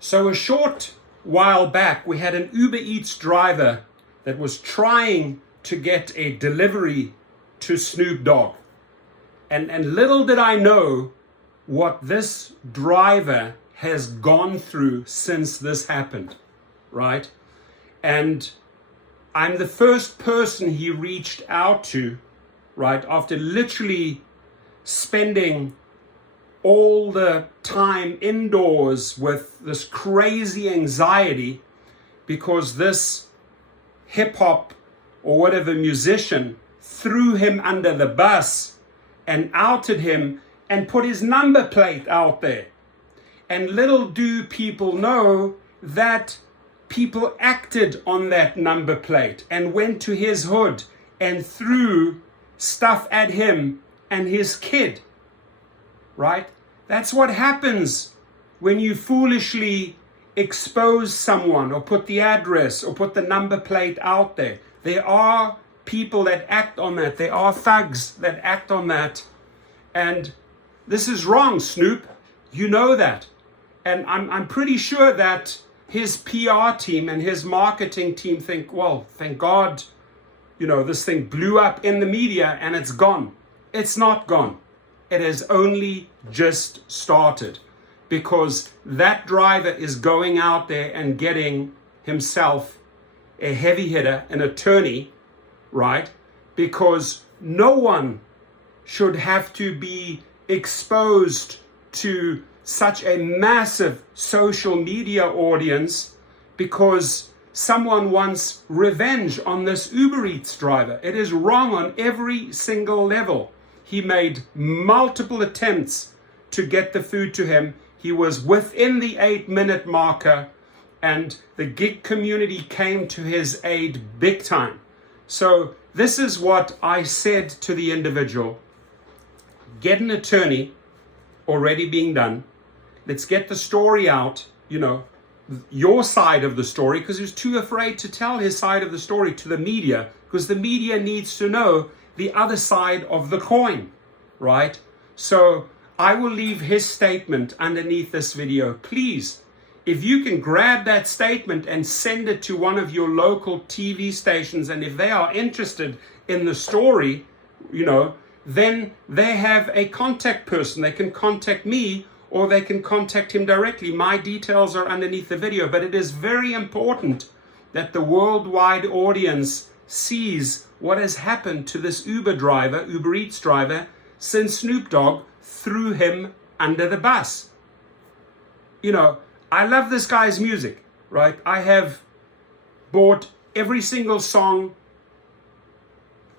So a short while back, we had an Uber Eats driver that was trying to get a delivery to Snoop Dogg. And little did I know what this driver has gone through since this happened, right? And I'm the first person he reached out to, right, after literally spending all the time indoors with this crazy anxiety because this hip hop or whatever musician threw him under the bus and outed him and put his number plate out there. And little do people know that people acted on that number plate and went to his hood and threw stuff at him and his kid. Right? That's what happens when you foolishly expose someone or put the address or put the number plate out there. There are people that act on that. There are thugs that act on that. And this is wrong, Snoop. You know that. And I'm pretty sure that his PR team and his marketing team think, well, thank God, this thing blew up in the media and it's gone. It's not gone. It has only just started because that driver is going out there and getting himself a heavy hitter, an attorney, right? Because no one should have to be exposed to such a massive social media audience because someone wants revenge on this Uber Eats driver. It is wrong on every single level. He made multiple attempts to get the food to him. He was within the 8-minute marker and the gig community came to his aid big time. So this is what I said to the individual. Get an attorney, already being done. Let's get the story out, your side of the story, because he was too afraid to tell his side of the story to the media, because the media needs to know the other side of the coin, right? So I will leave his statement underneath this video. Please, if you can grab that statement and send it to one of your local TV stations, and if they are interested in the story, then they have a contact person. They can contact me or they can contact him directly. My details are underneath the video, but it is very important that the worldwide audience sees what has happened to this Uber Eats driver, since Snoop Dogg threw him under the bus. I love this guy's music, right? I have bought every single song.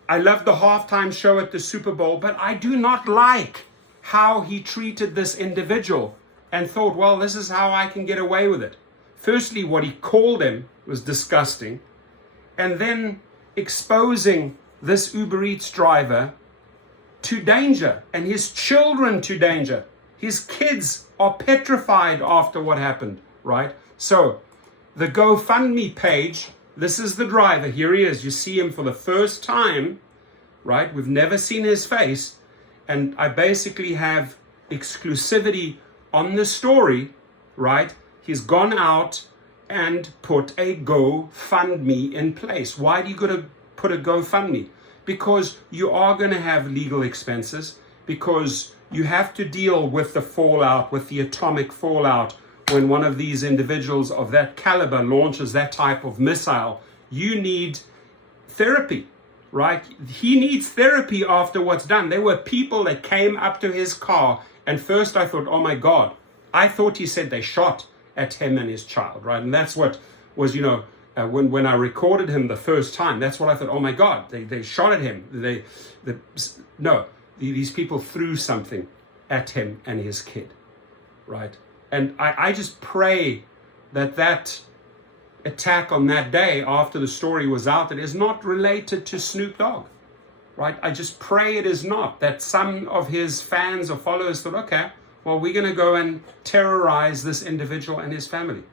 I love the halftime show at the Super Bowl, but I do not like how he treated this individual and thought, well, this is how I can get away with it. Firstly, what he called him was disgusting. And then exposing this Uber Eats driver to danger and his children to danger. His kids are petrified after what happened, right? So the GoFundMe page, this is the driver. Here he is. You see him for the first time, right? We've never seen his face. And I basically have exclusivity on the story, right? He's gone out and put a GoFundMe in place. Why do you got to put a GoFundMe? Because you are going to have legal expenses, because you have to deal with the fallout, with the atomic fallout, when one of these individuals of that caliber launches that type of missile. You need therapy, right? He needs therapy after what's done. There were people that came up to his car, and first I thought, oh my God, I thought he said they shot at him and his child, right? And that's what was, when I recorded him the first time, that's what I thought, oh my God, they shot at him. These people threw something at him and his kid, right? And I just pray that attack on that day after the story was out, that is not related to Snoop Dogg, right? I just pray it is not, that some of his fans or followers thought, okay, well, we're going to go and terrorize this individual and his family.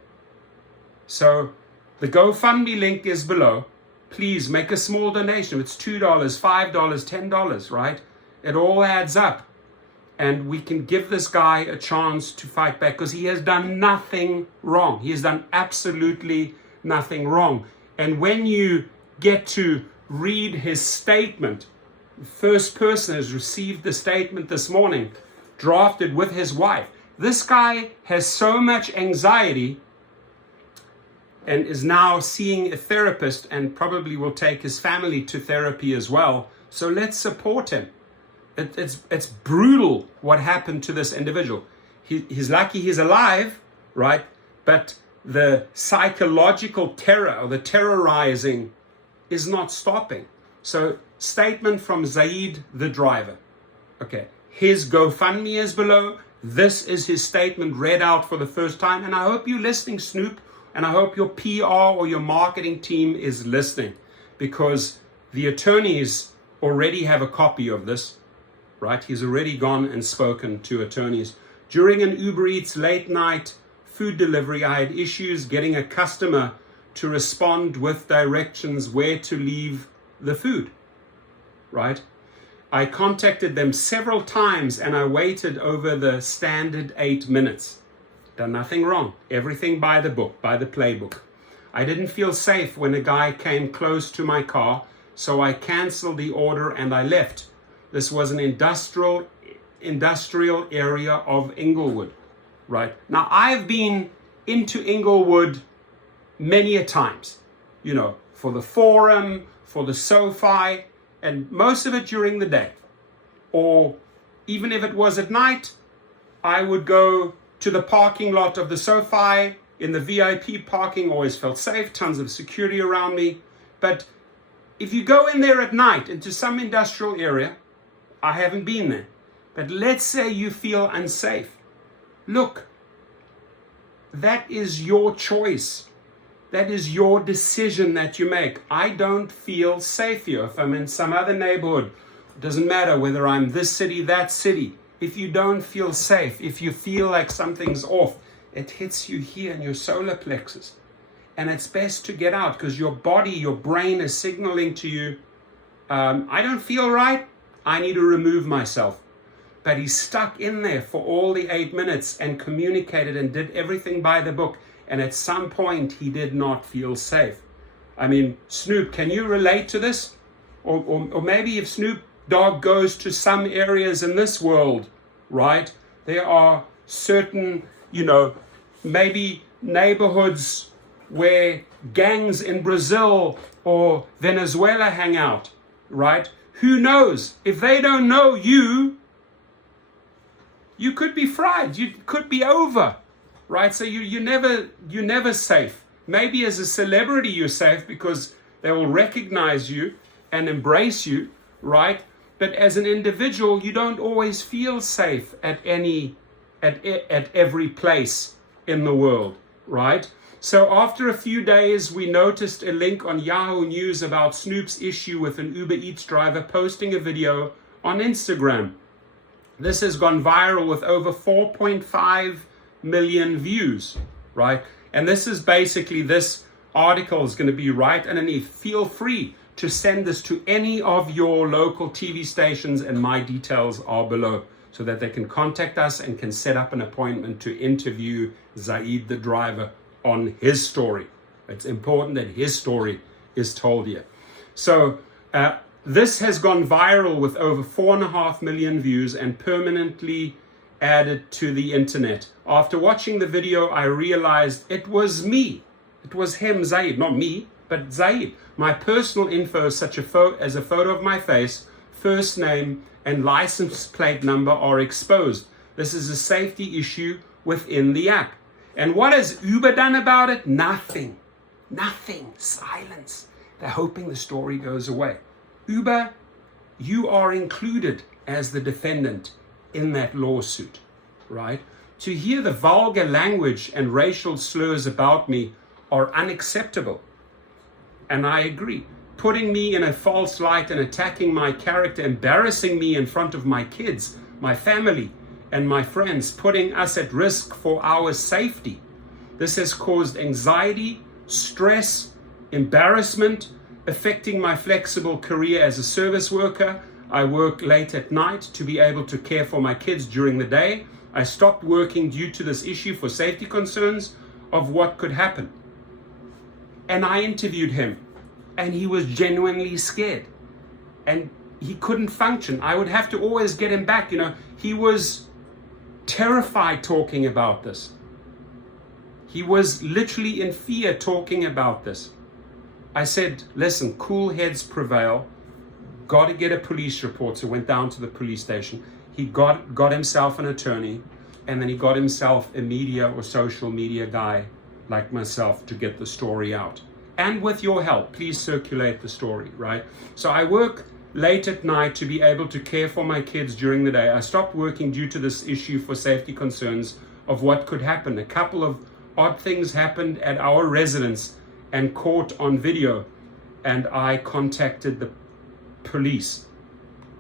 So the GoFundMe link is below. Please make a small donation. It's $2, $5, $10, right? It all adds up. and we can give this guy a chance to fight back, because he has done nothing wrong. He has done absolutely nothing wrong. And when you get to read his statement, the first person has received the statement this morning, drafted with his wife. This guy has so much anxiety and is now seeing a therapist, and probably will take his family to therapy as well. So let's support him. It's brutal what happened to this individual. He's lucky he's alive, right? But the psychological terror, or the terrorizing, is not stopping. So, statement from Zaid, the driver. Okay, his GoFundMe is below. This is his statement read out for the first time. And I hope you're listening, Snoop. And I hope your PR or your marketing team is listening, because the attorneys already have a copy of this, right? He's already gone and spoken to attorneys. During an Uber Eats late night food delivery, I had issues getting a customer to respond with directions where to leave the food, right? I contacted them several times and I waited over the standard 8 minutes. Done nothing wrong. Everything by the book, by the playbook. I didn't feel safe when a guy came close to my car, so I canceled the order and I left. This was an industrial area of Inglewood, right? Now, I've been into Inglewood many a times, you know, for the Forum, for the SoFi, and most of it during the day. Or even if it was at night, I would go to the parking lot of the SoFi in the VIP parking. Always felt safe, tons of security around me. But if you go in there at night into some industrial area, I haven't been there, but let's say you feel unsafe. Look, that is your choice. That is your decision that you make. I don't feel safe here. If I'm in some other neighborhood, it doesn't matter whether I'm this city, that city. If you don't feel safe, if you feel like something's off, it hits you here in your solar plexus. And it's best to get out, because your body, your brain is signaling to you, I don't feel right, I need to remove myself. But he's stuck in there for all the 8 minutes and communicated and did everything by the book. And at some point, he did not feel safe. I mean, Snoop, can you relate to this? Or maybe if Snoop Dogg goes to some areas in this world, right? There are certain, you know, maybe neighborhoods where gangs in Brazil or Venezuela hang out, right? Who knows? If they don't know you, you could be fried. You could be over, right? So you're never safe. Maybe as a celebrity you're safe because they will recognize you and embrace you, right? But as an individual, you don't always feel safe at every place in the world, right? So after a few days, we noticed a link on Yahoo News about Snoop's issue with an Uber Eats driver posting a video on Instagram. This has gone viral with over 4.5 million views, right? And this is basically, this article is going to be right underneath. Feel free to send this to any of your local TV stations, and my details are below, so that they can contact us and can set up an appointment to interview Zaid the driver on his story. It's important that his story is told here. So this has gone viral with over 4.5 million views and permanently added to the internet. After watching the video, I realized it was me. It was him, Zaid, not me, but Zaid. My personal info, as a photo of my face, first name, and license plate number are exposed. This is a safety issue within the app. And what has Uber done about it? Nothing. Nothing. Silence. They're hoping the story goes away. Uber, you are included as the defendant in that lawsuit, right? To hear the vulgar language and racial slurs about me are unacceptable. And I agree. Putting me in a false light and attacking my character, embarrassing me in front of my kids, my family, and my friends, putting us at risk for our safety. This has caused anxiety, stress, embarrassment, affecting my flexible career as a service worker. I work late at night to be able to care for my kids during the day. I stopped working due to this issue for safety concerns of what could happen. And I interviewed him, and he was genuinely scared. And he couldn't function. I would have to always get him back. He was terrified talking about this. He was literally in fear talking about this. I said, listen, cool heads prevail. Got to get a police report. So went down to the police station. He got himself an attorney, and then he got himself a media or social media guy like myself to get the story out. And with your help, please circulate the story, right? So I work late at night to be able to care for my kids during the day. I stopped working due to this issue for safety concerns of what could happen. A couple of odd things happened at our residence and caught on video, and I contacted the police,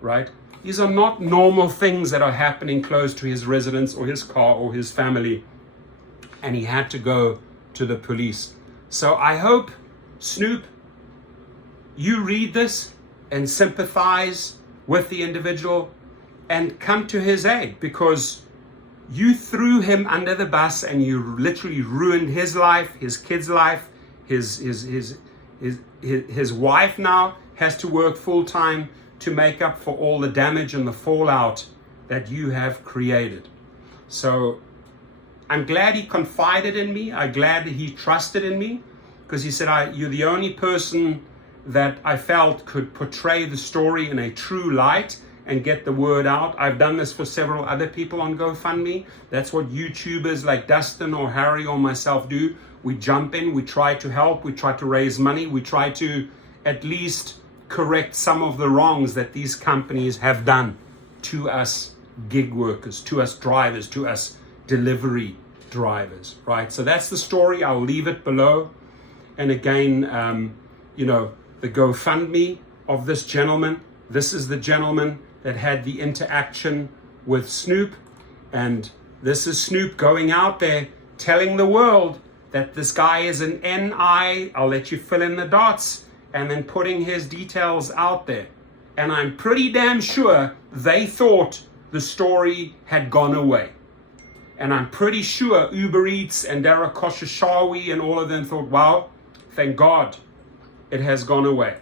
right? These are not normal things that are happening close to his residence or his car or his family, and he had to go to the police. So I hope, Snoop, you read this and sympathize with the individual and come to his aid, because you threw him under the bus and you literally ruined his life, his kid's life. His wife now has to work full time to make up for all the damage and the fallout that you have created. So I'm glad he confided in me. I'm glad he trusted in me, because he said, you're the only person that I felt could portray the story in a true light and get the word out. I've done this for several other people on GoFundMe. That's what YouTubers like Dustin or Harry or myself do. We jump in, we try to help, we try to raise money, we try to at least correct some of the wrongs that these companies have done to us gig workers, to us drivers, to us delivery drivers, right? So that's the story. I'll leave it below. And again, the GoFundMe of this gentleman. This is the gentleman that had the interaction with Snoop. And this is Snoop going out there telling the world that this guy is an NI. I'll let you fill in the dots, and then putting his details out there. And I'm pretty damn sure they thought the story had gone away. And I'm pretty sure Uber Eats and Dara Koshashawi and all of them thought, wow, thank God it has gone away.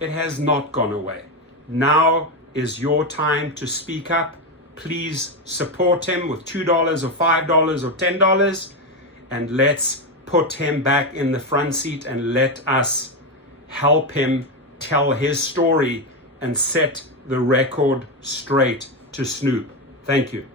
It has not gone away. Now is your time to speak up. Please support him with $2 or $5 or $10, and let's put him back in the front seat and let us help him tell his story and set the record straight to Snoop. Thank you.